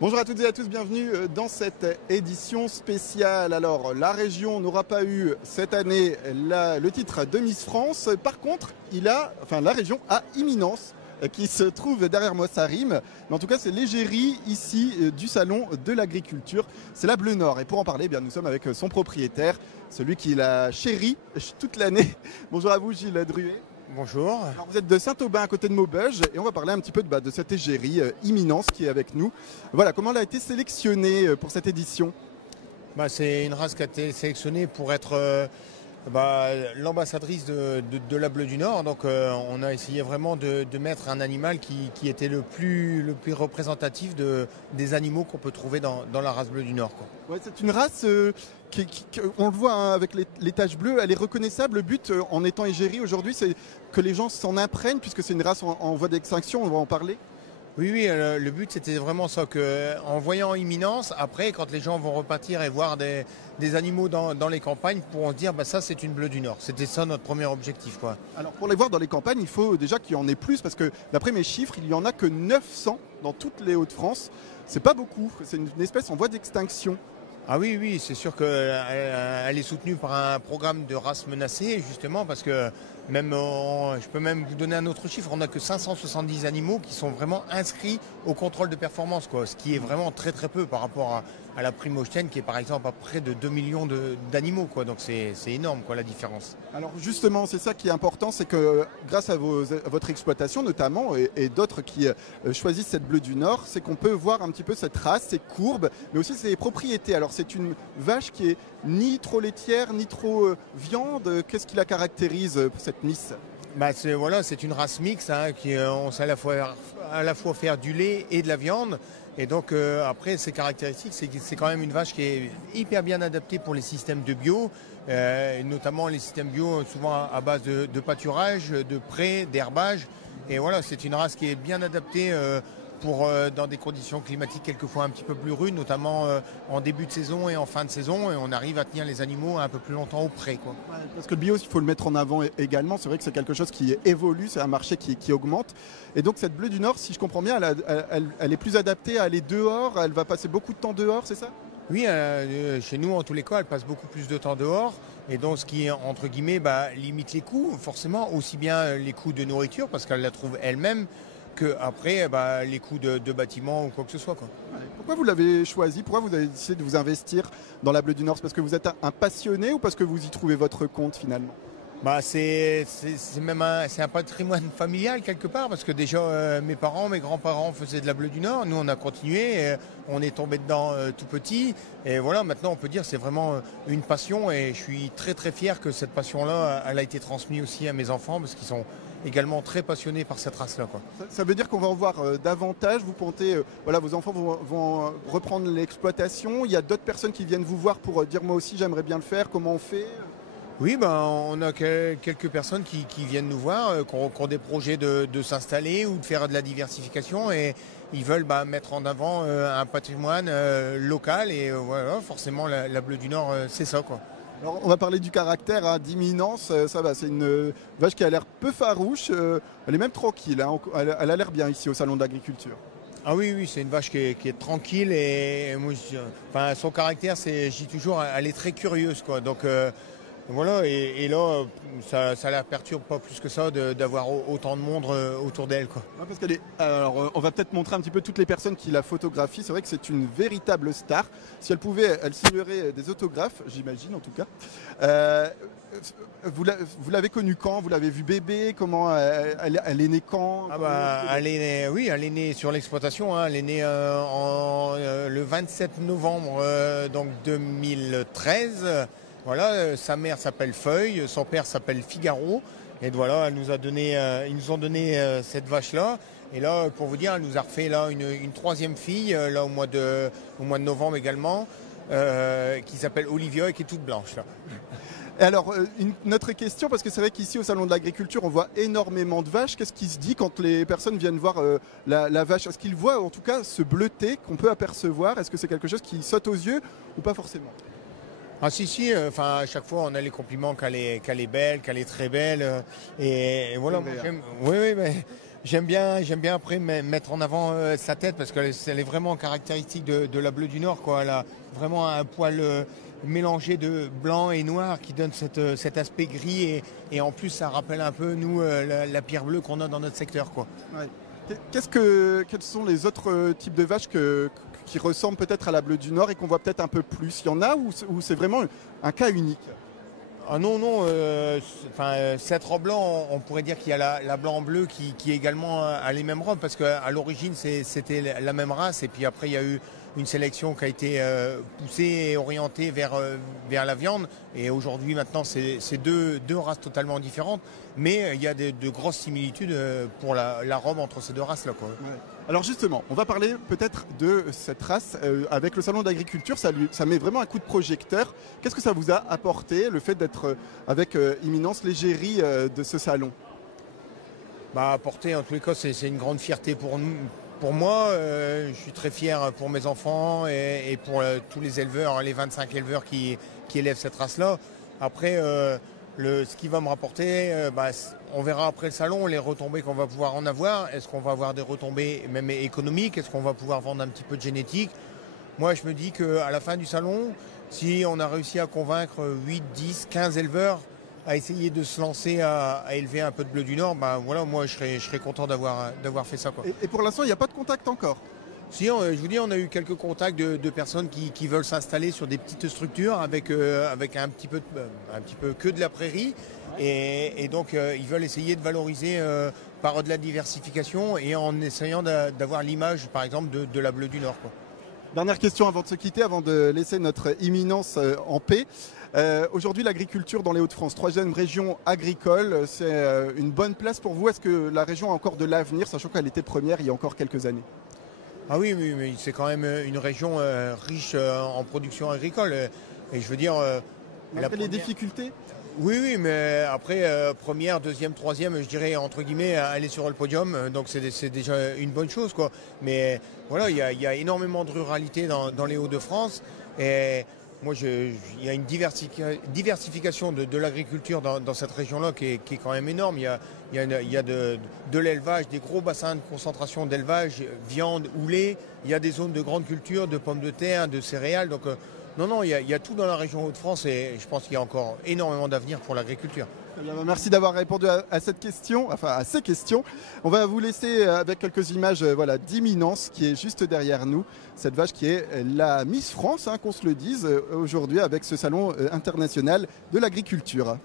Bonjour à toutes et à tous, bienvenue dans cette édition spéciale. Alors, la région n'aura pas eu cette année le titre de Miss France. Par contre, la région a Imminence qui se trouve derrière moi, ça rime. Mais en tout cas, c'est l'égérie ici du Salon de l'Agriculture. C'est la Bleu Nord. Et pour en parler, nous sommes avec son propriétaire, celui qui la chérit toute l'année. Bonjour à vous, Gilles Druet. Bonjour. Alors, vous êtes de Saint-Aubin à côté de Maubeuge et on va parler un petit peu de cette égérie Imminence qui est avec nous. Voilà, comment elle a été sélectionnée pour cette édition? C'est une race qui a été sélectionnée pour être l'ambassadrice de la Bleu du Nord. Donc on a essayé vraiment de mettre un animal qui était le plus représentatif des animaux qu'on peut trouver dans la race Bleu du Nord, quoi. Ouais, c'est une race on le voit avec les taches bleues, elle est reconnaissable. Le but en étant égérie aujourd'hui, c'est que les gens s'en imprègnent puisque c'est une race en voie d'extinction, on va en parler. Oui, le but c'était vraiment ça, qu'en voyant Imminence, après quand les gens vont repartir et voir des animaux dans les campagnes, pourront se dire ça c'est une Bleu du Nord. C'était ça notre premier objectif, quoi. Alors pour les voir dans les campagnes, il faut déjà qu'il y en ait plus parce que d'après mes chiffres, il n'y en a que 900 dans toutes les Hauts-de-France. C'est pas beaucoup, c'est une espèce en voie d'extinction. Ah oui, c'est sûr qu'elle est soutenue par un programme de races menacées, justement, parce que je peux même vous donner un autre chiffre, on n'a que 570 animaux qui sont vraiment inscrits au contrôle de performance, quoi, ce qui est vraiment très très peu par rapport à la Primaustienne qui est par exemple à près de 2 millions d'animaux, quoi. Donc c'est énorme, quoi, la différence. Alors justement, c'est ça qui est important, c'est que grâce à votre exploitation notamment et d'autres qui choisissent cette Bleu du Nord, c'est qu'on peut voir un petit peu cette race, ses courbes, mais aussi ses propriétés. Alors c'est une vache qui est ni trop laitière, ni trop viande. Qu'est-ce qui la caractérise, cette Miss? C'est une race mixte, hein, on sait à la fois faire du lait et de la viande. Et donc après, ses caractéristiques, c'est que c'est quand même une vache qui est hyper bien adaptée pour les systèmes de bio, notamment les systèmes bio souvent à base de pâturage, de prés, d'herbage. Et voilà, c'est une race qui est bien adaptée dans des conditions climatiques quelquefois un petit peu plus rudes, notamment en début de saison et en fin de saison, et on arrive à tenir les animaux un peu plus longtemps au pré, quoi. Ouais, parce que le bio, il faut le mettre en avant également, c'est vrai que c'est quelque chose qui évolue, c'est un marché qui augmente. Et donc cette Bleu du Nord, si je comprends bien, elle est plus adaptée à aller dehors, elle va passer beaucoup de temps dehors, c'est ça? Oui, chez nous en tous les cas, elle passe beaucoup plus de temps dehors, et donc ce qui entre guillemets limite les coûts, forcément, aussi bien les coûts de nourriture, parce qu'elle la trouve elle-même, que après les coûts de bâtiments ou quoi que ce soit, quoi. Pourquoi vous l'avez choisi? Pourquoi vous avez décidé de vous investir dans la Bleu du Nord? C'est parce que vous êtes un passionné ou parce que vous y trouvez votre compte finalement? C'est un patrimoine familial quelque part, parce que déjà mes grands-parents faisaient de la Bleu du Nord, nous on a continué, on est tombé dedans tout petit, et voilà, maintenant on peut dire que c'est vraiment une passion, et je suis très très fier que cette passion-là, elle a été transmise aussi à mes enfants, parce qu'ils sont également très passionnés par cette race-là, quoi. Ça veut dire qu'on va en voir davantage. Vous comptez, vos enfants vont reprendre l'exploitation. Il y a d'autres personnes qui viennent vous voir pour dire moi aussi j'aimerais bien le faire. Comment on fait? Oui, on a quelques personnes qui viennent nous voir, qui ont des projets de s'installer ou de faire de la diversification, et ils veulent mettre en avant un patrimoine local, et voilà, forcément la Bleu du Nord, c'est ça, quoi. Alors, on va parler du caractère d'Imminence. Ça va, c'est une vache qui a l'air peu farouche. Elle est même tranquille, hein. Elle a l'air bien ici au Salon de l'Agriculture. Ah oui, c'est une vache qui est tranquille, et moi, son caractère, je dis toujours, elle est très curieuse, quoi. Donc voilà, et là, ça la perturbe pas plus que ça d'avoir autant de monde autour d'elle, quoi. Ouais, parce alors, on va peut-être montrer un petit peu toutes les personnes qui la photographient. C'est vrai que c'est une véritable star. Si elle pouvait, elle signerait des autographes, j'imagine en tout cas. Vous l'avez connue quand? Vous l'avez vue bébé? Comment elle est née quand? Elle est née sur l'exploitation, hein. Elle est née le 27 novembre donc 2013. Voilà, sa mère s'appelle Feuille, son père s'appelle Figaro, et voilà, ils nous ont donné cette vache-là. Et là, pour vous dire, elle nous a refait là une troisième fille là au mois de novembre également, qui s'appelle Olivia et qui est toute blanche là. Et alors, une autre question, parce que c'est vrai qu'ici au Salon de l'Agriculture, on voit énormément de vaches. Qu'est-ce qui se dit quand les personnes viennent voir la vache? Est-ce qu'ils voient en tout cas ce bleuté qu'on peut apercevoir? Est-ce que c'est quelque chose qui saute aux yeux ou pas forcément? Ah si, à chaque fois on a les compliments qu'elle est belle, qu'elle est très belle, et voilà. Oui, J'aime bien après mettre en avant sa tête parce qu'elle est vraiment caractéristique de la bleue du Nord, quoi. Elle a vraiment un poil mélangé de blanc et noir qui donne cet aspect gris et en plus ça rappelle un peu nous la pierre bleue qu'on a dans notre secteur, quoi. Ouais. Quels sont les autres types de vaches qui ressemblent peut-être à la bleue du Nord et qu'on voit peut-être un peu plus? Il y en a ou c'est vraiment un cas unique? Ah non, cette robe-là, on pourrait dire qu'il y a la blanc-bleu qui également a les mêmes robes, parce qu'à l'origine, c'était la même race, et puis après, il y a eu une sélection qui a été poussée et orientée vers la viande, et aujourd'hui, maintenant, c'est deux races totalement différentes, mais il y a de grosses similitudes pour la robe entre ces deux races-là, quoi. Ouais. Alors justement, on va parler peut-être de cette race avec le salon d'agriculture, ça met vraiment un coup de projecteur. Qu'est-ce que ça vous a apporté, le fait d'être avec Imminence, l'égérie de ce salon? Apporter, en tous les cas, c'est une grande fierté pour nous. Pour moi, je suis très fier pour mes enfants et pour tous les éleveurs, les 25 éleveurs qui élèvent cette race-là. Après, ce qui va me rapporter, on verra après le salon les retombées qu'on va pouvoir en avoir. Est-ce qu'on va avoir des retombées même économiques? Est-ce qu'on va pouvoir vendre un petit peu de génétique? Moi, je me dis qu'à la fin du salon, si on a réussi à convaincre 8, 10, 15 éleveurs à essayer de se lancer à élever un peu de bleu du Nord, voilà, moi, je serais content d'avoir fait ça, quoi. Et pour l'instant, il n'y a pas de contact encore? Si, je vous dis, on a eu quelques contacts de personnes qui veulent s'installer sur des petites structures avec un petit peu que de la prairie. Et donc, ils veulent essayer de valoriser par de la diversification et en essayant d'avoir l'image, par exemple, de la bleue du Nord, quoi. Dernière question avant de se quitter, avant de laisser notre Imminence en paix. Aujourd'hui, l'agriculture dans les Hauts-de-France, 3e région agricole, c'est une bonne place pour vous? Est-ce que la région a encore de l'avenir, sachant qu'elle était première il y a encore quelques années? Ah oui, mais c'est quand même une région riche en production agricole. Et je veux dire... Malgré les difficultés? Oui, mais après, première, deuxième, troisième, je dirais, entre guillemets, aller sur le podium, donc c'est déjà une bonne chose, quoi. Mais voilà, il y a énormément de ruralité dans les Hauts-de-France. Et moi, il y a une diversification de l'agriculture dans cette région-là qui est quand même énorme. Il y a de l'élevage, des gros bassins de concentration d'élevage, viande ou lait. Il y a des zones de grande culture, de pommes de terre, de céréales. Donc, non, il y a tout dans la région Hauts-de-France et je pense qu'il y a encore énormément d'avenir pour l'agriculture. Merci d'avoir répondu à cette question, enfin à ces questions. On va vous laisser avec quelques images d'Imminence qui est juste derrière nous. Cette vache qui est la Miss France, qu'on se le dise aujourd'hui avec ce salon international de l'agriculture.